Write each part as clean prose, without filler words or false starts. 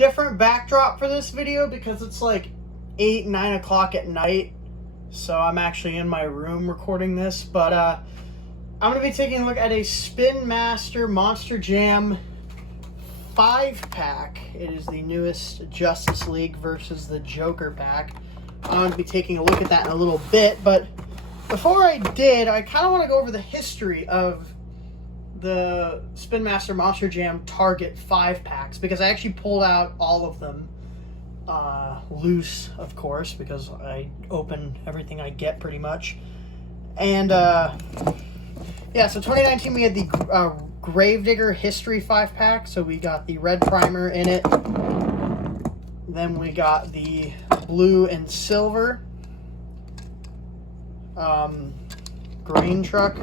different backdrop for this video because it's like 8, 9 o'clock at night. So I'm actually in my room recording this. But I'm going to be taking a look at a Spin Master Monster Jam 5-pack. It is the newest Justice League versus the Joker pack. I'm going to be taking a look at that in a little bit. But before I did, I kind of want to go over the history of the Spin Master Monster Jam Target 5-packs, because I actually pulled out all of them loose, of course, because I open everything I get pretty much. And yeah, so 2019 we had the Gravedigger History 5-pack, so we got the red primer in it. Then we got the blue and silver green truck.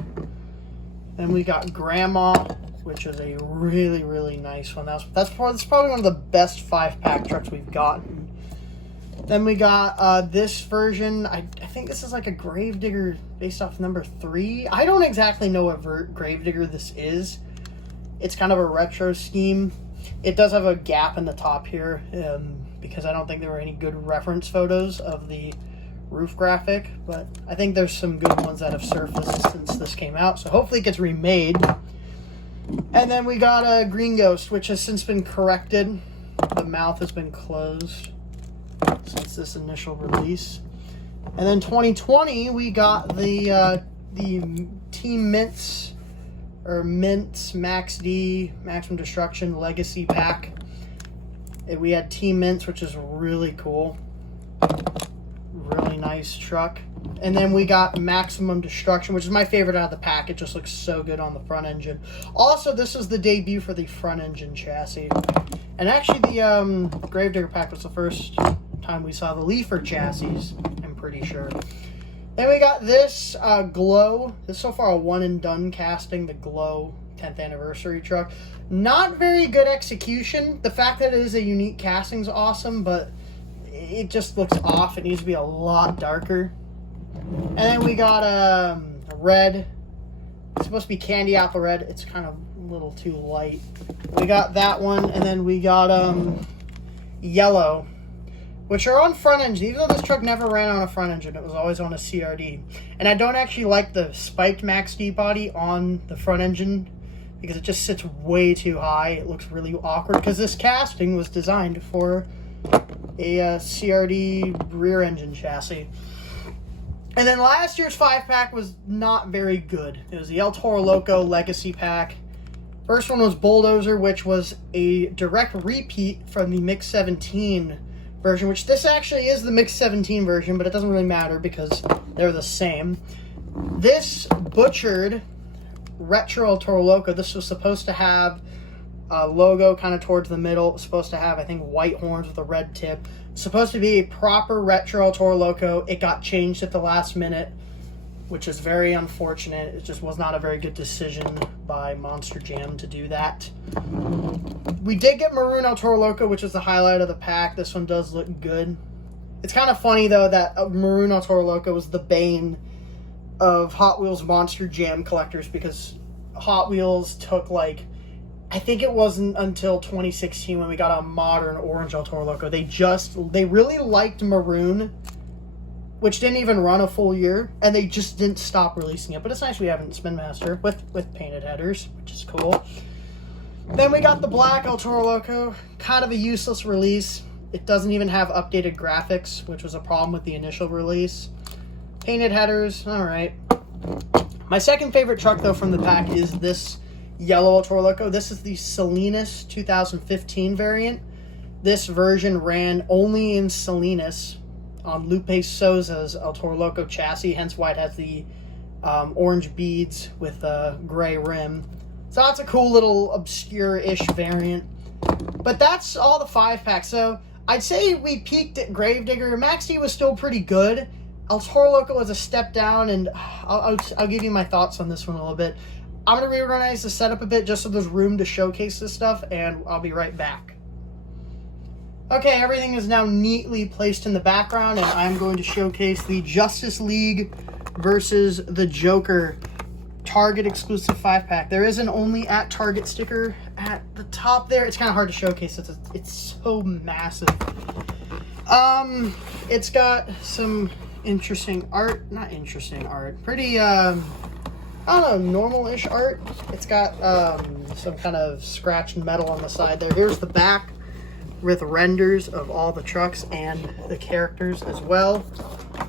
Then we got Grandma, which is a really, really nice one. That's probably one of the best 5-pack trucks we've gotten. Then we got this version. I think this is like a Gravedigger based off number 3. I don't exactly know what Gravedigger this is. It's kind of a retro scheme. It does have a gap in the top here because I don't think there were any good reference photos of the roof graphic, but I think there's some good ones that have surfaced since this came out, so hopefully it gets remade. And then we got a Green Ghost, which has since been corrected. The mouth has been closed since this initial release. And then 2020 we got the Team Mints, or Mints Max D Maximum Destruction Legacy pack. And we had Team Mints, which is really cool. Really nice truck. And then we got Maximum Destruction, which is my favorite out of the pack. It just looks so good on the front engine. Also, this is the debut for the front engine chassis. And actually, the Gravedigger pack was the first time we saw the Leafer chassis, I'm pretty sure. Then we got this Glow. This is so far a one-and-done casting, the Glow 10th anniversary truck. Not very good execution. The fact that it is a unique casting is awesome, but it just looks off. It needs to be a lot darker. And then we got red. It's supposed to be candy apple red. It's kind of a little too light. We got that one, and then we got yellow, which are on front engine. Even though this truck never ran on a front engine, it was always on a CRD. And I don't actually like the spiked Max D body on the front engine because it just sits way too high. It looks really awkward because this casting was designed for a CRD rear engine chassis. And then last year's 5-pack was not very good. It was the El Toro Loco Legacy pack. First one was Bulldozer, which was a direct repeat from the Mix 17 version, which this actually is the Mix 17 version, but it doesn't really matter because they're the same. This butchered retro El Toro Loco, this was supposed to have a logo kind of towards the middle. It was supposed to have, I think, white horns with a red tip. It's supposed to be a proper retro El Toro Loco. It got changed at the last minute, which is very unfortunate. It just was not a very good decision by Monster Jam to do that. We did get Maroon El Toro Loco, which is the highlight of the pack. This one does look good. It's kind of funny, though, that Maroon El Toro Loco was the bane of Hot Wheels Monster Jam collectors, because Hot Wheels took, like, I think it wasn't until 2016 when we got a modern orange El Toro Loco. They really liked Maroon, which didn't even run a full year, and they just didn't stop releasing it. But it's nice we have it in Spin Master with painted headers, which is cool. Then we got the black El Toro Loco, kind of a useless release. It doesn't even have updated graphics, which was a problem with the initial release. Painted headers, all right. My second favorite truck, though, from the pack is this yellow El Toro Loco. This is the Salinas 2015 variant. This version ran only in Salinas on Lupe Souza's El Toro Loco chassis, hence why it has the orange beads with a gray rim. So that's a cool little obscure-ish variant. But that's all the 5-packs. So I'd say we peaked at Gravedigger. Max D was still pretty good. El Toro Loco was a step down, and I'll give you my thoughts on this one a little bit. I'm going to reorganize the setup a bit just so there's room to showcase this stuff, and I'll be right back. Okay, everything is now neatly placed in the background, and I'm going to showcase the Justice League versus the Joker Target exclusive 5-pack. There is an only at Target sticker at the top there. It's kind of hard to showcase. It's so massive. It's got some interesting art. Not interesting art. Pretty, I don't know, normal-ish art. It's got some kind of scratched metal on the side there. Here's the back with renders of all the trucks and the characters as well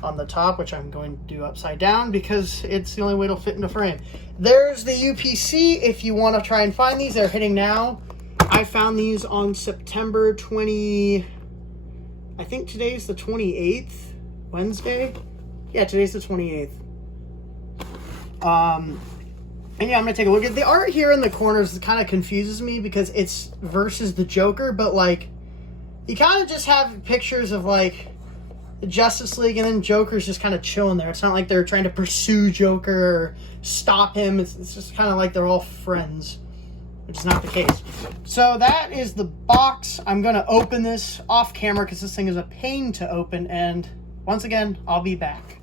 on the top, which I'm going to do upside down because it's the only way it'll fit in the frame. There's the UPC if you want to try and find these. They're hitting now. I found these on September 20... I think today's the 28th, Wednesday. Yeah, today's the 28th. And yeah, I'm gonna take a look at the art here in the corners. It kind of confuses me because it's versus the Joker, but like you kind of just have pictures of like the Justice League and then Joker's just kind of chilling there. It's not like they're trying to pursue Joker or stop him. It's just kind of like they're all friends, which is not the case. So that is the box. I'm going to open this off camera because this thing is a pain to open. And once again, I'll be back.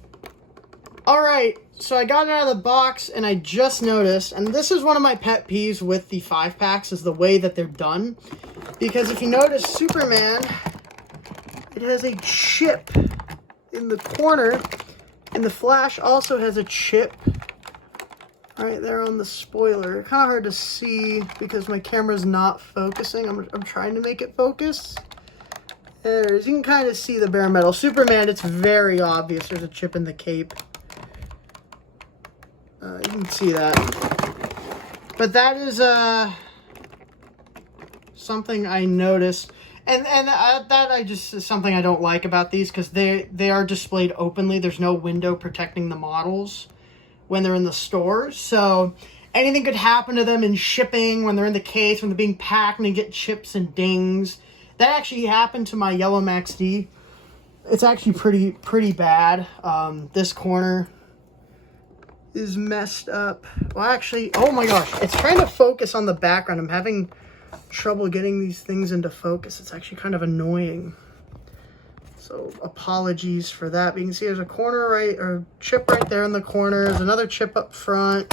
All right, so I got it out of the box and I just noticed, and this is one of my pet peeves with the 5-packs, is the way that they're done. Because if you notice, Superman, it has a chip in the corner, and the Flash also has a chip right there on the spoiler. Kind of hard to see because my camera's not focusing. I'm trying to make it focus. There it is. You can kind of see the bare metal. Superman, it's very obvious there's a chip in the cape. You can see that. But that is something I noticed. And that is something I don't like about these, because they are displayed openly. There's no window protecting the models when they're in the stores. So anything could happen to them in shipping, when they're in the case, when they're being packed, and they get chips and dings. That actually happened to my yellow Max D. It's actually pretty bad. This corner is messed up. Well, actually, oh my gosh, it's trying to focus on the background. I'm having trouble getting these things into focus. It's actually kind of annoying. So apologies for that. But you can see there's a corner or chip right there in the corner. There's another chip up front.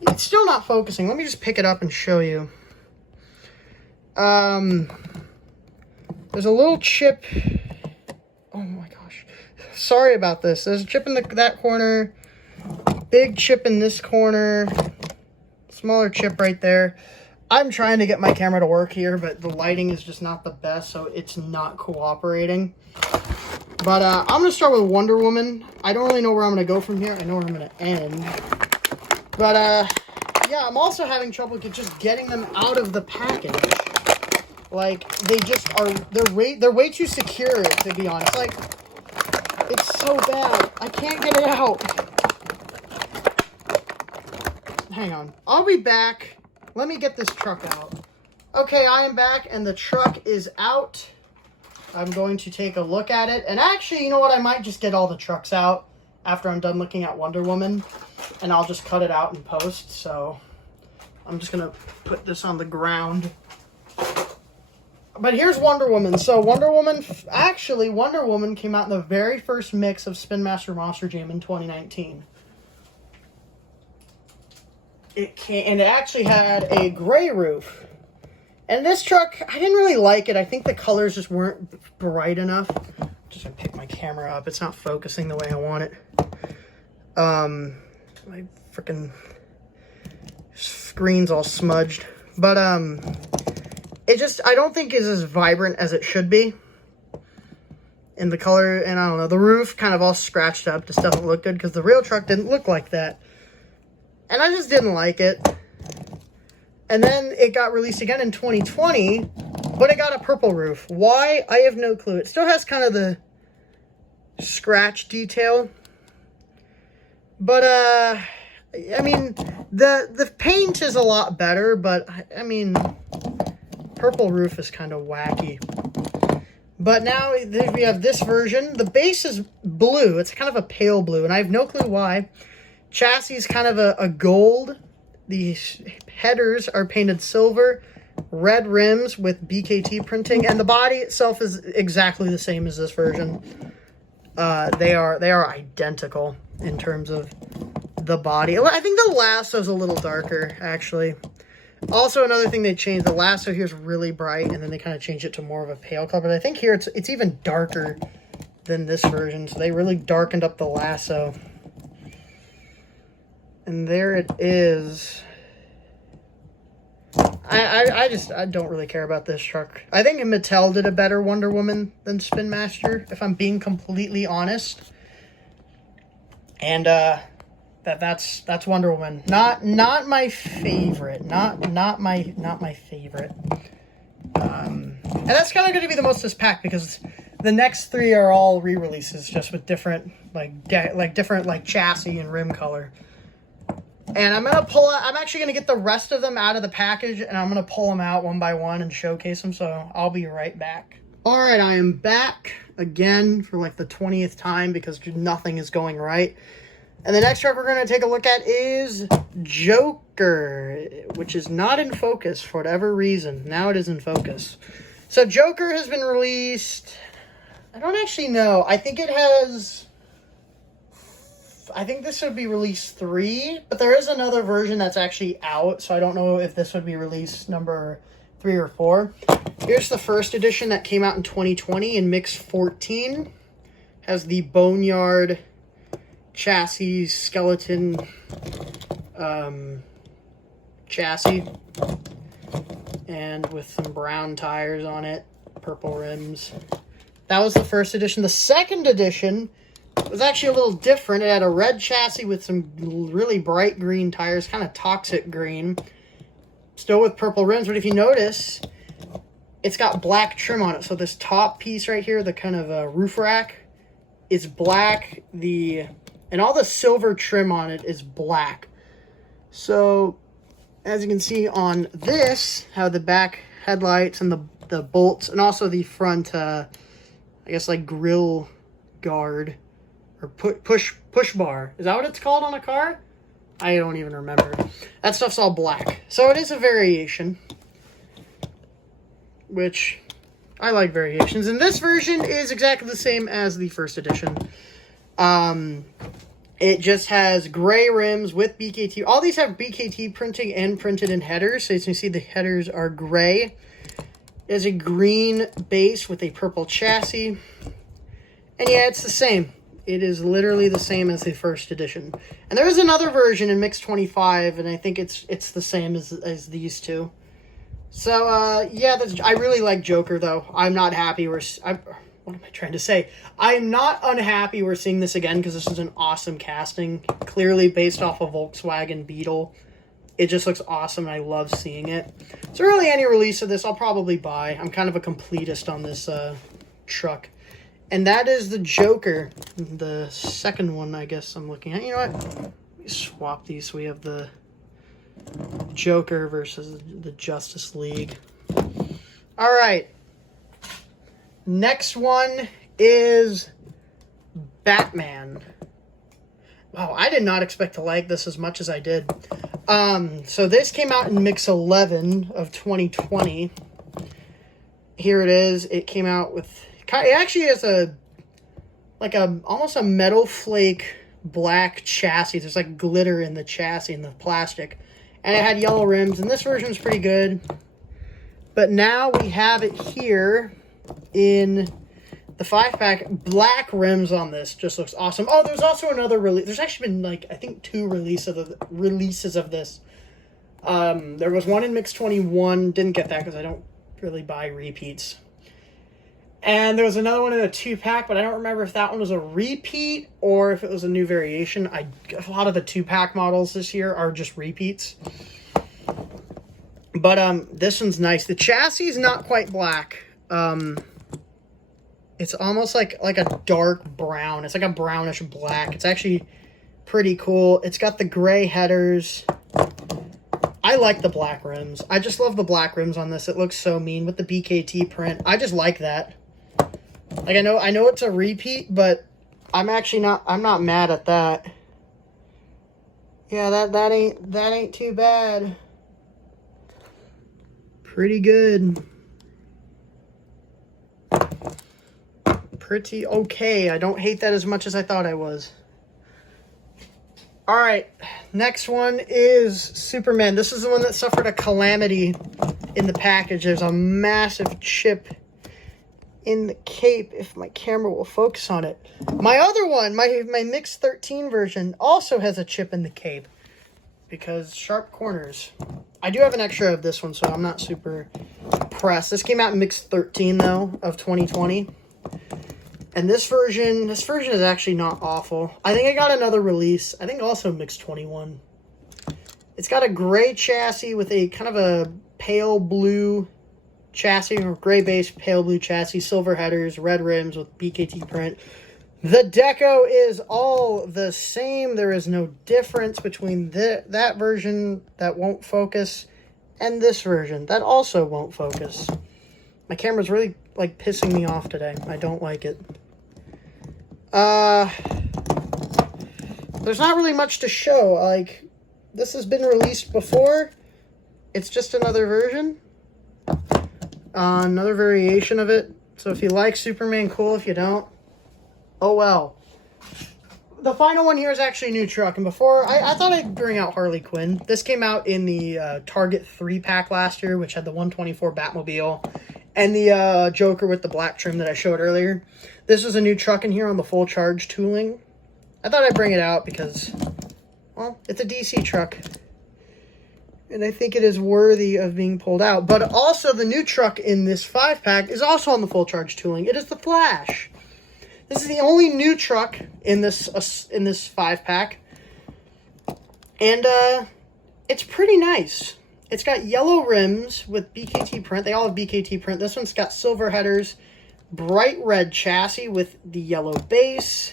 It's still not focusing. Let me just pick it up and show you. There's a little chip. Oh my gosh. Sorry about this. There's a chip in that corner. Big chip in this corner. Smaller chip right there. I'm trying to get my camera to work here, but the lighting is just not the best, so it's not cooperating. But I'm going to start with Wonder Woman. I don't really know where I'm going to go from here. I know where I'm going to end. But, yeah, I'm also having trouble just getting them out of the package. Like, they just are, they're way too secure, to be honest. Like, it's so bad. I can't get it out. Hang on. I'll be back. Let me get this truck out. Okay, I am back, and the truck is out. I'm going to take a look at it. And actually, you know what? I might just get all the trucks out after I'm done looking at Wonder Woman. And I'll just cut it out in post. So I'm just going to put this on the ground. But here's Wonder Woman. So Wonder Woman came out in the very first mix of Spin Master Monster Jam in 2019. And it actually had a gray roof. And this truck, I didn't really like it. I think the colors just weren't bright enough. I'm just gonna pick my camera up. It's not focusing the way I want it. My freaking screen's all smudged. But it just, I don't think is as vibrant as it should be. And the color, and I don't know, the roof kind of all scratched up. Just doesn't look good because the real truck didn't look like that. And I just didn't like it. And then it got released again in 2020, but it got a purple roof. Why? I have no clue. It still has kind of the scratch detail. But, I mean, the paint is a lot better, but, I mean, purple roof is kind of wacky. But now we have this version. The base is blue. It's kind of a pale blue, and I have no clue why. Chassis is kind of a gold. The headers are painted silver. Red rims with BKT printing. And the body itself is exactly the same as this version. They are identical in terms of the body. I think the lasso is a little darker, actually. Also, another thing they changed, the lasso here is really bright, and then they kind of changed it to more of a pale color. But I think here it's even darker than this version, so they really darkened up the lasso. And there it is. I don't really care about this truck. I think Mattel did a better Wonder Woman than Spin Master, if I'm being completely honest. And that's Wonder Woman. Not my favorite. Not my favorite. And that's kind of going to be the most of this pack, because the next three are all re-releases, just with different different chassis and rim color. And I'm actually going to get the rest of them out of the package, and I'm going to pull them out one by one and showcase them, so I'll be right back. Alright, I am back again for like the 20th time, because nothing is going right. And the next truck we're going to take a look at is Joker, which is not in focus for whatever reason. Now it is in focus. So Joker has been released, I don't actually know. I think this would be release 3, but there is another version that's actually out, so I don't know if this would be release number 3 or 4. Here's the first edition that came out in 2020 in Mix 14. Has the Boneyard chassis, skeleton chassis, and with some brown tires on it, purple rims. That was the first edition. The second edition was actually a little different. It had a red chassis with some really bright green tires, kind of toxic green, still with purple rims. But if you notice, it's got black trim on it. So this top piece right here, the kind of roof rack, is black. And all the silver trim on it is black. So as you can see on this, how the back headlights and the bolts, and also the front, I guess like grill guard, or push bar. Is that what it's called on a car? I don't even remember. That stuff's all black. So it is a variation, which I like variations. And this version is exactly the same as the first edition. It just has gray rims with BKT. All these have BKT printing and printed in headers. So as you can see, the headers are gray. It has a green base with a purple chassis. And yeah, it's the same. It is literally the same as the first edition. And there is another version in Mix 25, and I think it's the same as these two. So, yeah, I really like Joker, though. I'm not happy. What am I trying to say? I'm not unhappy we're seeing this again, because this is an awesome casting. Clearly based off a Volkswagen Beetle. It just looks awesome, and I love seeing it. So really, any release of this, I'll probably buy. I'm kind of a completist on this truck. And that is the Joker. The second one, I guess I'm looking at. You know what? Let me swap these so we have the Joker versus the Justice League. Alright. Next one is Batman. Wow, I did not expect to like this as much as I did. So this came out in Mix 11 of 2020. Here it is. It came out with... It actually has almost a metal flake black chassis. There's like glitter in the chassis and the plastic. And it had yellow rims, and this version's pretty good. But now we have it here in the 5-pack. Black rims on this just looks awesome. Oh, there's also another release. There's actually been I think 2 releases of this. There was one in Mix 21. Didn't get that because I don't really buy repeats. And there was another one in a 2-pack, but I don't remember if that one was a repeat or if it was a new variation. A lot of the 2-pack models this year are just repeats. But this one's nice. The chassis is not quite black. It's almost like a dark brown. It's like a brownish black. It's actually pretty cool. It's got the gray headers. I like the black rims. I just love the black rims on this. It looks so mean with the BKT print. I just like that. Like I know it's a repeat, but I'm not mad at that. Yeah, that ain't too bad. Pretty good. Pretty okay. I don't hate that as much as I thought I was. All right, next one is Superman. This is the one that suffered a calamity in the package. There's a massive chip in the cape, if my camera will focus on it. My other one, my Mix 13 version, also has a chip in the cape because sharp corners. I do have an extra of this one, so I'm not super pressed. This came out in Mix 13, though, of 2020. And this version is actually not awful. I think I got another release. I think also Mix 21. It's got a gray chassis with a kind of a pale blue chassis, or gray base, pale blue chassis, silver headers, red rims with BKT print. The deco is all the same. There is no difference between that version that won't focus and this version that also won't focus. My camera's really like pissing me off today. I don't like it. There's not really much to show. Like, this has been released before. It's just another version. Another variation of it. So if you like Superman, cool. If you don't, oh well. The final one here is actually a new truck. And before, I thought I'd bring out Harley Quinn. This came out in the Target 3-pack last year, which had the 124 Batmobile and the Joker with the black trim that I showed earlier. This was a new truck in here on the full charge tooling. I thought I'd bring it out because, well, it's a DC truck. And I think it is worthy of being pulled out. But also, the new truck in this 5-pack is also on the full charge tooling. It is the Flash. This is the only new truck in this 5-pack. And it's pretty nice. It's got yellow rims with BKT print. They all have BKT print. This one's got silver headers, bright red chassis with the yellow base.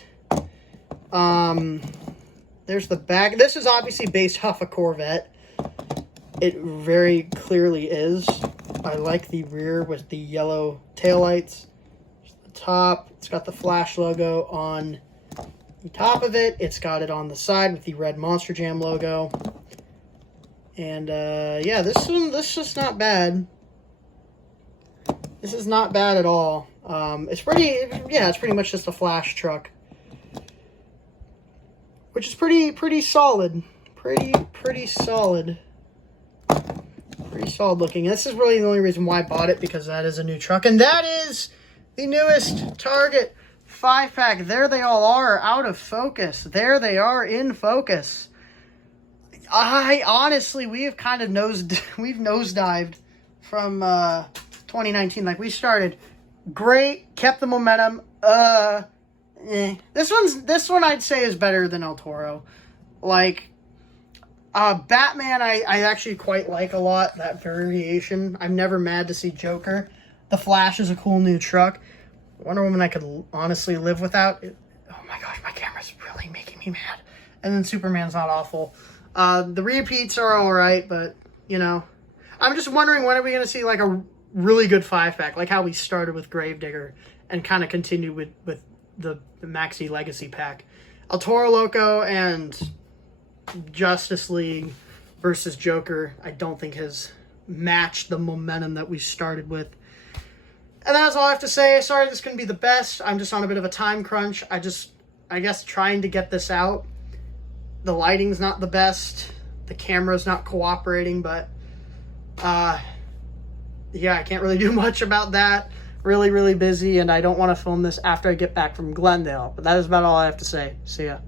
There's the back. This is obviously based off a Corvette. It very clearly is. I like the rear with the yellow taillights. The top, it's got the Flash logo on the top of it. It's got it on the side with the red Monster Jam logo. And yeah, this is not bad. This is not bad at all. It's pretty much just a Flash truck, which is pretty solid. Pretty solid. Pretty solid looking. This is really the only reason why I bought it, because that is a new truck. And that is the newest Target 5-pack. There they all are, out of focus. There they are in focus. Honestly, we have kind of nosedived from 2019. Like, we started great, kept the momentum. This one I'd say is better than El Toro. Like, Batman, I actually quite like a lot, that variation. I'm never mad to see Joker. The Flash is a cool new truck. Wonder Woman I could honestly live without. Oh my gosh, my camera's really making me mad. And then Superman's not awful. The repeats are alright, but, you know. I'm just wondering, when are we going to see like a really good 5-pack? Like how we started with Gravedigger and kind of continued with the Maxi Legacy pack. El Toro Loco and Justice League versus Joker, I don't think has matched the momentum that we started with. And that's all I have to say. Sorry this couldn't be the best. I'm just on a bit of a time crunch. I guess trying to get this out. The lighting's not the best. The camera's not cooperating, but yeah, I can't really do much about that. Really busy, and I don't want to film this after I get back from Glendale. But that is about all I have to say. See ya.